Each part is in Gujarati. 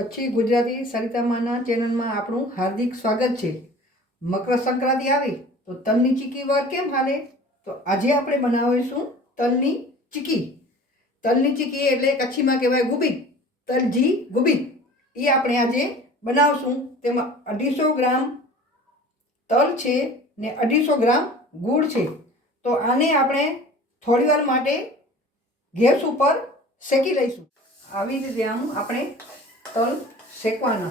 કચ્છી ગુજરાતી સરિતામાના ચેનલમાં આપણું હાર્દિક સ્વાગત છે. મકર સંક્રાંતિ આવી, તો તલની ચીકી વાર કેમ હાલે? તો આજે આપણે બનાવીશું તલની ચીકી. તલની ચીકી એટલે કચ્છીમાં કહેવાય ગુબી તલજી ગુબી એ આપણે આજે બનાવશું. તેમાં અઢીસો ગ્રામ તલ છે ને અઢીસો ગ્રામ ગુળ છે. તો આને આપણે થોડીવાર માટે ગેસ ઉપર શેકી લઈશું. આવી રીતે આમ આપણે તલ શેકવાના.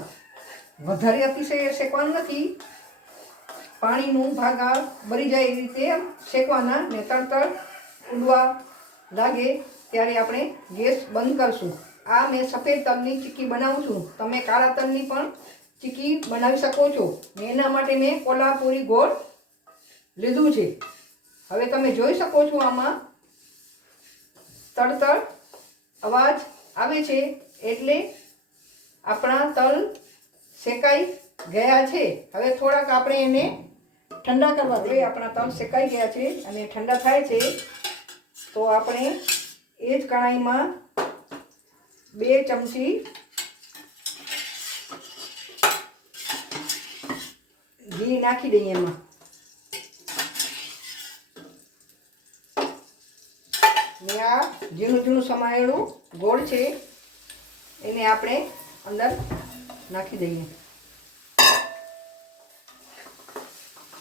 વધારે અતિશય શેકવાનું નથી. પાણીનું ભાગ આ બળી જાય એ રીતે શેકવાના. ને તળતળ ઉડવા લાગે ત્યારે આપણે ગેસ બંધ કરશું. આ મેં સફેદ તલની ચીક્કી બનાવું છું. તમે કાળા તલની પણ ચીક્કી બનાવી શકો છો. ને એના માટે મેં કોલ્હાપુરી ગોળ લીધું છે. હવે તમે જોઈ શકો છો આમાં તડતડ અવાજ આવે છે. એટલે આપણા તલ શેકાઈ ગયા છે. હવે થોડાક આપણે એને ઠંડા કરવા દઈએ. આપણા તલ શેકાઈ ગયા છે અને ઠંડા થાય છે, તો આપણે એ જ કઢાઈમાં બે ચમચી ઘી નાખી દઈએ એમાં. ને આ ઝીણું ઝીણું સમાયેલું ગોળ છે. એને આપણે અંદર નાખી દઈએ.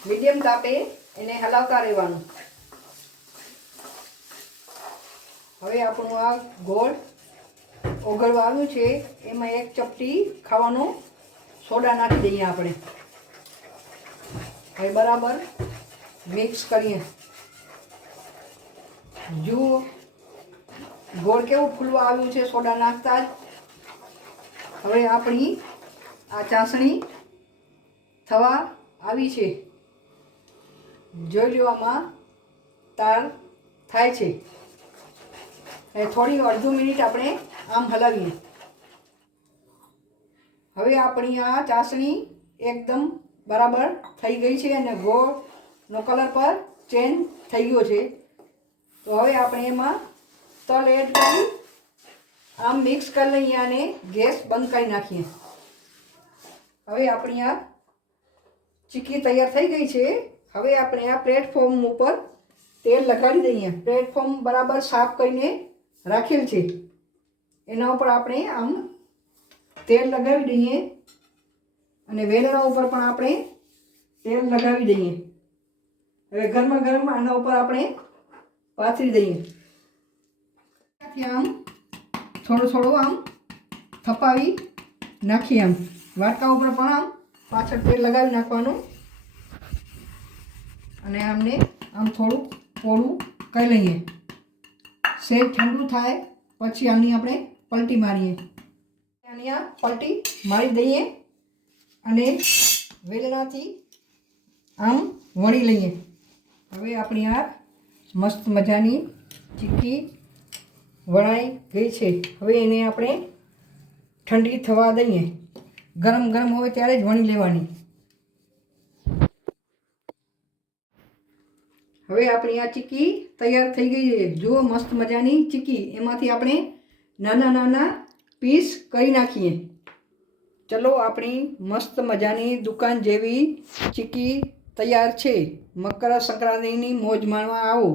મીડિયમ તાપે એને હલાવતા રહેવાનું. હવે આપણું આ ગોળ ઓગળવાનું છે, એમાં એક ચપટી ખાવાનો સોડા નાખી દઈએ આપણે. હવે બરાબર મિક્સ કરીએ. જુઓ, ગોળ કેવું ફૂલવા આવ્યું છે, સોડા નાખતા જ. હવે આપણી આ ચાસણી થવા આવી છે. જોઈ લેવામાં તાર થાય છે. અને થોડી અડધો મિનિટ આપણે આમ હલાવીએ. હવે આપણી આ ચાસણી એકદમ બરાબર થઈ ગઈ છે અને ગોળનો કલર પર ચેન્જ થઈ ગયો છે. તો હવે આપણે એમાં તલ એડ કરી આમ મિક્સ કરી લઈએ અને ગેસ બંધ કરી નાખીએ. હવે આપણી આ ચીકી તૈયાર થઈ ગઈ છે. હવે આપણે આ પ્લેટફોર્મ ઉપર તેલ લગાડી દઈએ. પ્લેટફોર્મ બરાબર સાફ કરીને રાખેલ છે. એના ઉપર આપણે આમ તેલ લગાવી દઈએ. અને વેલણા ઉપર પણ આપણે તેલ લગાવી દઈએ. હવે ગરમા ગરમ આના ઉપર આપણે પાથરી દઈએ. આમ થોડું થોડું આમ થપાવી નાખીએ આમ વાટકા ઉપર પણ આમ પાછળ તેલ લગાવી નાખવાનું. અને આમને આમ થોડું પોળું કરી લઈએ. સેજ ઠંડુ થાય, પછી આની આપણે પલટી મારીએ. આની આ પલટી મારી દઈએ અને વેલણાથી આમ વળી લઈએ. હવે આપણી આ મસ્ત મજાની ચીક્કી વણાઈ ગઈ છે. હવે એને આપણે ઠંડી થવા દઈએ. ગરમ ગરમ હોય ત્યારે જ વણી લેવાની. હવે આપણી આ ચીક્કી તૈયાર થઈ ગઈ છે. જુઓ મસ્ત મજાની ચીક્કી એમાંથી આપણે નાના નાના પીસ કરી નાખીએ. ચલો આપણી મસ્ત મજાની દુકાન જેવી ચીક્કી તૈયાર છે. મકર સંક્રાંતિની મોજ માણવા આવો.